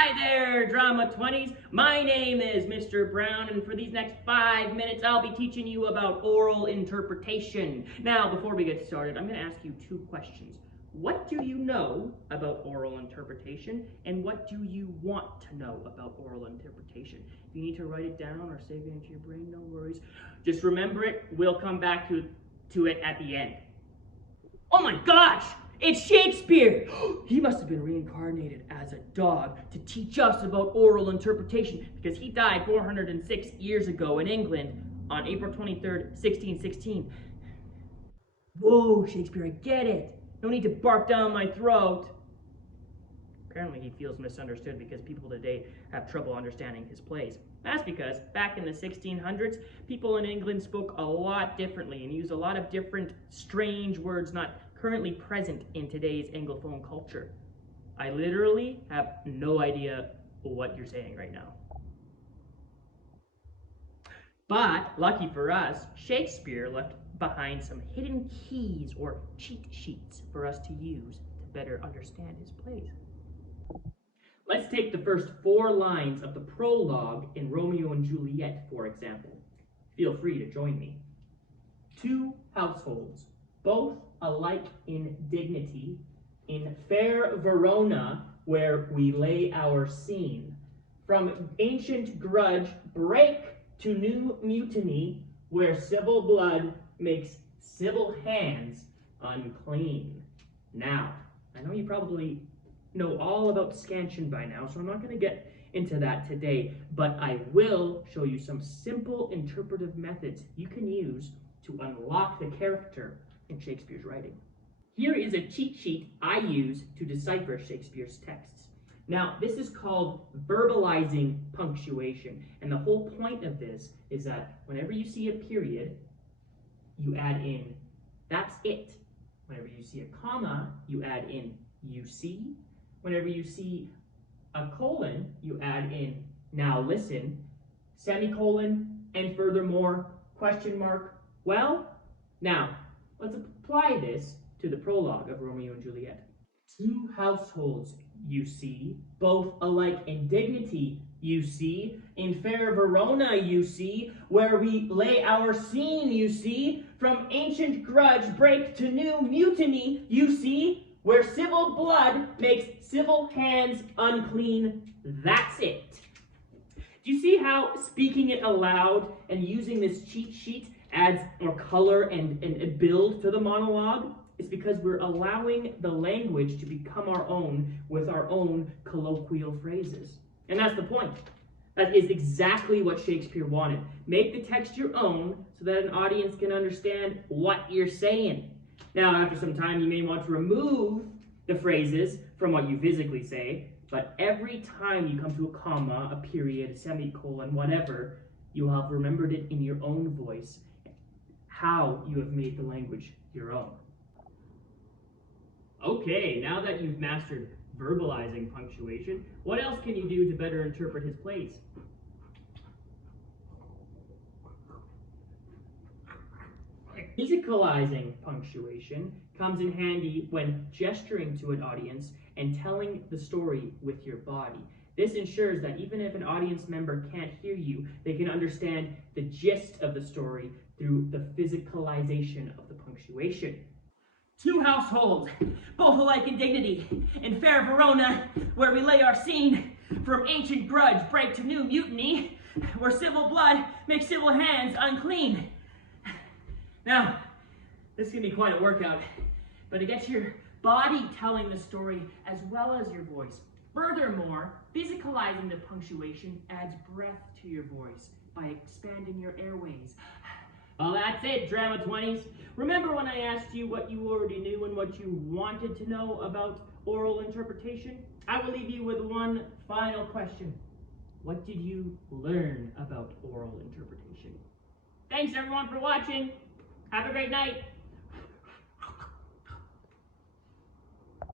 Hi there, Drama 20s. My name is Mr. Brown, and for these next 5 minutes, I'll be teaching you about oral interpretation. Now, before we get started, I'm going to ask you 2 questions. What do you know about oral interpretation, and what do you want to know about oral interpretation? If you need to write it down or save it into your brain, no worries. Just remember it. We'll come back to it at the end. Oh my gosh! It's Shakespeare! He must have been reincarnated as a dog to teach us about oral interpretation, because he died 406 years ago in England on April 23rd, 1616. Whoa, Shakespeare, I get it. No need to bark down my throat. Apparently he feels misunderstood because people today have trouble understanding his plays. That's because back in the 1600s, people in England spoke a lot differently and used a lot of different strange words not currently present in today's Anglophone culture. I literally have no idea what you're saying right now. But, lucky for us, Shakespeare left behind some hidden keys or cheat sheets for us to use to better understand his plays. Let's take the first 4 lines of the prologue in Romeo and Juliet, for example. Feel free to join me. 2 households, both alike in dignity, in fair Verona, where we lay our scene. From ancient grudge break to new mutiny, where civil blood makes civil hands unclean. Now, I know you probably know all about scansion by now, so I'm not going to get into that today, but I will show you some simple interpretive methods you can use to unlock the character in Shakespeare's writing. Here is a cheat sheet I use to decipher Shakespeare's texts. Now, this is called verbalizing punctuation, and the whole point of this is that whenever you see a period, you add in, that's it. Whenever you see a comma, you add in, you see. Whenever you see a colon, you add in, now listen, semicolon, and furthermore, question mark, well. Now, let's apply this to the prologue of Romeo and Juliet. 2 households, you see, both alike in dignity, you see, in fair Verona, you see, where we lay our scene, you see, from ancient grudge break to new mutiny, you see, where civil blood makes civil hands unclean. That's it. Do you see how speaking it aloud and using this cheat sheet adds more color and build to the monologue? It's because we're allowing the language to become our own with our own colloquial phrases. And that's the point. That is exactly what Shakespeare wanted. Make the text your own so that an audience can understand what you're saying. Now, after some time, you may want to remove the phrases from what you physically say, but every time you come to a comma, a period, a semicolon, whatever, you will have remembered it in your own voice, how you have made the language your own. Okay, now that you've mastered verbalizing punctuation, what else can you do to better interpret his plays? Musicalizing punctuation comes in handy when gesturing to an audience and telling the story with your body. This ensures that even if an audience member can't hear you, they can understand the gist of the story through the physicalization of the punctuation. 2 households, both alike in dignity, in fair Verona, where we lay our scene, from ancient grudge break to new mutiny, where civil blood makes civil hands unclean. Now, this can be quite a workout, but it gets your body telling the story as well as your voice. Furthermore, physicalizing the punctuation adds breath to your voice by expanding your airways. Well, that's it, Drama 20s. Remember when I asked you what you already knew and what you wanted to know about oral interpretation? I will leave you with one final question. What did you learn about oral interpretation? Thanks everyone for watching. Have a great night.